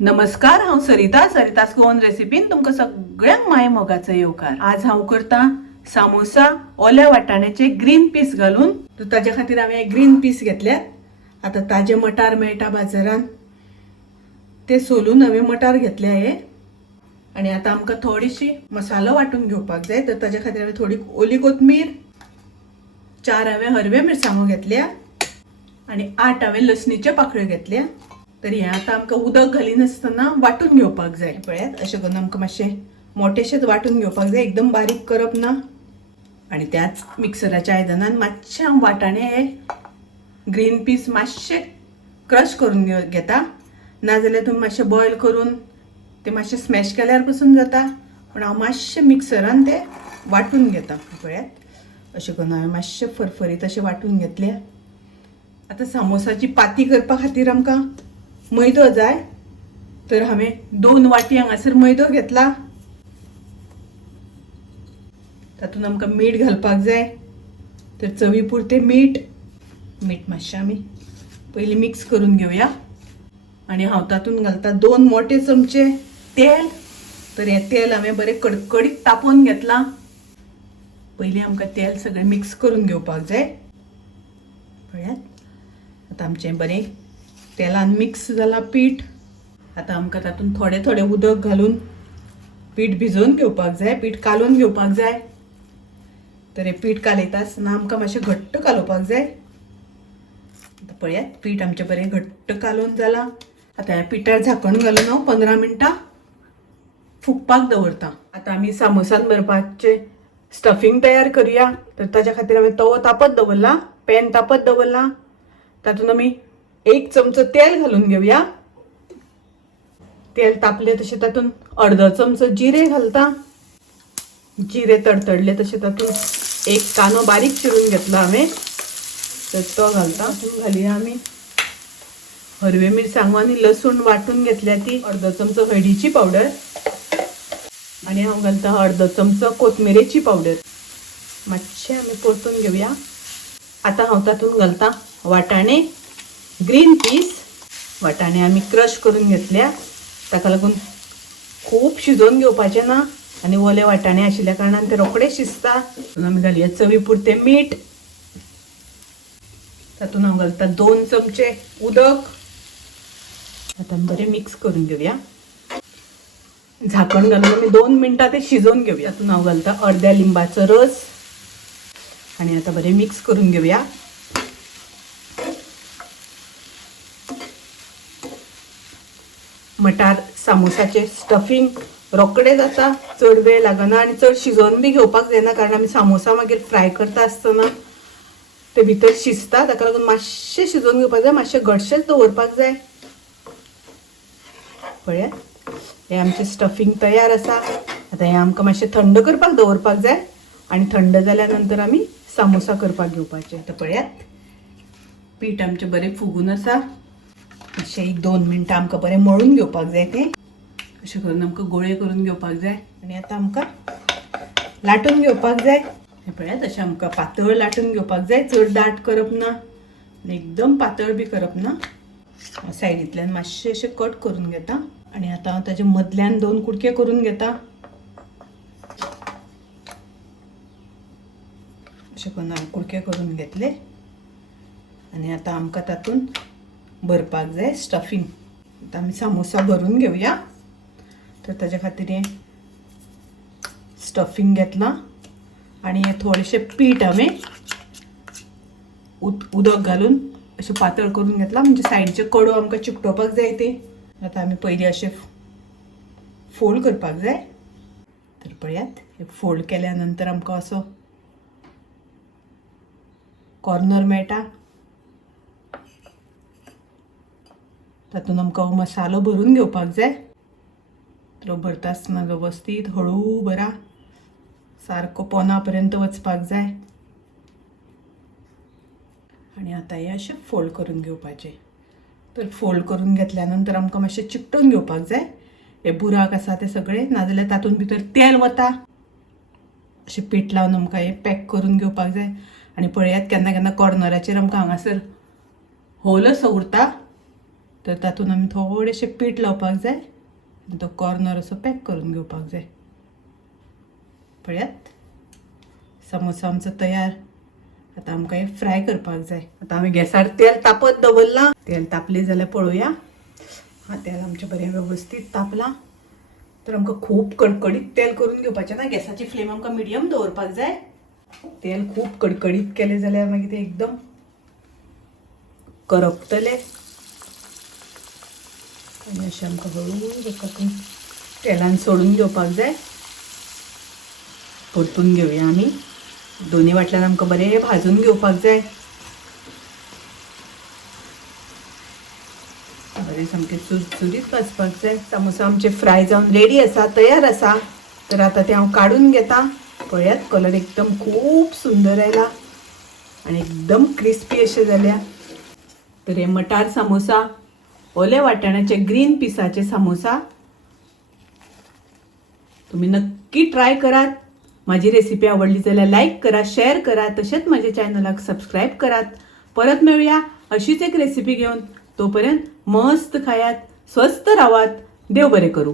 नमस्कार, हांव सरितास गोवन रेसिपीन तुमकां सगळ्यांक माय मोगाचो येवकार। आज हांव करता सामोसा ओल्या वाटाण्याचे ग्रीन पीस घालून। ताजे खातीर हांवें ग्रीन पीस घेतल्यात। आता ताजे मटार मेळटा बाजारान, ते सोलून हांवें मटार घेतले हे। आणि आता आमकां थोडीशी मसालो वाटून घेवपाक जाय, तर ताजे खातीर हांवें थोडी ओली कोथमीर, 4 हांवें हरवे मिरसांगो घेतल्या आणि 8 हांवें लसणीचे पाकळ्यो घेतल्या। तर हे आता आमकां उदक घालिनासतना वाटून घेवपाक जाय। पळयात अशें करून आमकां मातशें मोठेशेंच वाटून घेवपाक जाय, एकदम बारीक करप ना। आणि त्याच मिक्सराच्या आयदनान मातशें वाटाणे हे ग्रीन पीस मातशें क्रश करून घेता, नाजाल्यार तुमी मातशें बॉयल करून ते मातशें स्मॅश केल्यार पसून जाता, पण हांव मातशें मिक्सरान ते वाटून घेता। पळयात अशें करून हांवें मातशें फरफरीत अशें वाटून घेतले। आता सामोसाची पाती करपा खातीर आमकां मैदो जाय, तर हांवें 2 वाटी हांगासर मैदो घेतला। तातूंत आमकां मीठ घालपाक जाय, तर चवी पुरते मीठ मातशें आमी पयलीं मिक्स करून घेवया। आणि हांव तातूंत घालता 2 मोठे चमचे तेल। तर हें तेल हांवें बरें कडकडीत तापोवन घेतला। पयलीं आमकां तेल सगळें मिक्स करून घेवपाक जाय। पळयात आतां आमचें बरें तेलान मिक्स जाला पीठ। आता आमकां तातूंत थोडें थोडें उदक घालून पीठ भिजोवन घेवपाक जाय, पीठ कालोवन घेवपाक जाय। तर हें पीठ कालयता आसतना आमकां मातशें घट्ट कालोवपाक जाय। आतां पळयात पीठ आमचें बरें घट्ट कालोवन जालां। आता ह्या पिठार झाकण घालून हांव 15 मिनटां फुगपाक दवरता। आता आमी सामोसान भरपाचे स्टफिंग तयार करूया। तर ताच्या खातीर हांवें तवो तापत दवरला, पॅन तापत दवरला। तातूंत आमी 1 चमचो तेल घालून घेवया। तेल तापले तशें तातूंत अर्दो चमचो जिरे घालता। जिरे तडतडले तशें तातूंत 1 कांदो बारीक चिरून घेतला हांवें, तर तो घालता। तातूंत घालुया आमी हरवे मिरसांगो आनी लसूण वाटून घेतल्या ती, अर्दो चमचो हळदीची पावडर, आणि हांव घालता अर्दो चमचो कोथमिरेची पावडर। मातशें आमी परतून घेवया। आता हांव तातूंत घालता वाटाणे ग्रीन पीस। वाटाणे आमी क्रश करून घेतल्या, ताका लागून खूब शिजोवन घेवपाचें ना, आनी ओले वाटाणे आशिल्ल्या कारणान ते रोखडे शिजता। आमी घालुया चवी पुरते मीठ। तातूंत हांव घालता 2 चमचे उदक। आता बरें मिक्स करून घेवया। झाकण घालून आमी 2 मिनटां ते शिजोवन घेवया। तातूंत हांव घालता अर्द्या लिंबाचो रस, आणि आता बरें मिक्स करून घेवया। मटार सामोसाचे स्टफिंग रोखडे जाता, चड वेळ लागना, आणि चड शिजोवन बी घेवपाक जायना, कारण आमी सामोसा मागीर फ्राय करता आसतना ते भितर शिजता, ताका लागून मातशें शिजोवन घेवपाक जाय, मातशें घटशेंच दवरपाक जाय। पळयात हें आमचें स्टफिंग तयार आसा। आता हें आमकां मातशें थंड करपाक दवरपाक जाय, आनी थंड जाल्या नंतर आमी सामोसा करपाक घेवपाचे। आता पळयात पीठ आमचें बरें फुगून आसा। अशें 1-2 मिनटां आमकां बरें मळून घेवपाक जाय तें। अशें करून आमकां गोळे करून घेवपाक जाय, आनी आतां आमकां लाटून घेवपाक जाय। हे पळयात अशें आमकां पातळ लाटून घेवपाक जाय, चड दाट करप ना आनी एकदम पातळ बी करप ना। सायडींतल्यान मातशें अशें कट करून घेता, आनी आतां हांव ताचे मदल्यान 2 कुडके करून घेता। अशें करून हांवें कुडके करून घेतले, आनी आतां आमकां तातूंत भरपाक जाय स्टफिंग। आतां आमी सामोसा भरून घेवया। तर ताच्या खातीर हें स्टफिंग घेतलां, आनी हें थोडेशें पीठ हांवें उदक घालून अशें पातळ करून घेतलां, म्हणजे सायडीचे कडो आमकां चिकटोवपाक जाय ते। आतां आमी पयलीं अशें फोल्ड करपाक जाय। तर पळयात हे फोल्ड केल्या नंतर आमकां असो कॉर्नर मेळटा। तातूंत आमकां हो मसालो भरून घेवपाक जाय। तो भरता आसतना वेवस्थीत हळू भरा, सारको पोना पर्यंत वचपाक जाय। आणि आतां हे अशें फोल्ड करून घेवपाचें। तर फोल्ड करून घेतल्या नंतर आमकां मातशें चिकटून घेवपाक जाय हे बुराक आसा ते सगळे, नाजाल्यार तातूंत भितर तेल वता। अशें पीठ लावन आमकां हे पॅक करून घेवपाक जाय। आनी पळयात केन्ना केन्ना कॉर्नराचेर आमकां हांगासर होल असो उरता, तर तातूंत आमी थोडेशें पीठ लावपाक जाय आनी तो कॉर्नर असो पॅक करून घेवपाक जाय. पळयात, समोसा आमचो तयार. आतां आमकां हे फ्राय करपाक जाय. आतां हांवें गॅसार तेल तापत दवरलां. तेल तापलें जाल्यार पळोवया. तेल आमचें बरें वेवस्थीत तापलां. तर आमकां खूब कडकडीत तेल करून घेवपाचें ना. गॅसाची फ्लेम आमकां मिडियम दवरपाक जाय. तेल खूब कडकडीत केलें जाल्यार मागीर तें एकदम करपतलें. आनी अशें आमकां हळू तातूंत तेलान सोडून घेवपाक जाय. परतून घेवया आमी. दोनी वाटल्यान आमकां बरें भाजून घेवपाक जाय. बरें सामकें चुरचुरीत भाजपाक जाय. सामोसा आमचे फ्राय जावन रेडी आसा, तयार आसा. तर आतां ते हांव काडून घेता. पळयात, कलर एकदम खूब सुंदर आयला आनी एकदम क्रिस्पी अशें जाल्या. तर हे मटार सामोसा, ओल्या वाटाण्याचे ग्रीन पिसाचे सामोसा तुम्ही नक्की ट्राय करात. माझी रेसिपी आवडली जाल्यार लाईक करा, शेअर करा, तसेच माझ्या चॅनलाक सबस्क्राईब करात. परत मिळूया अशीच एक रेसिपी घेऊन. तोपर्यंत मस्त खायात, स्वस्त राहात. देव बरे करू.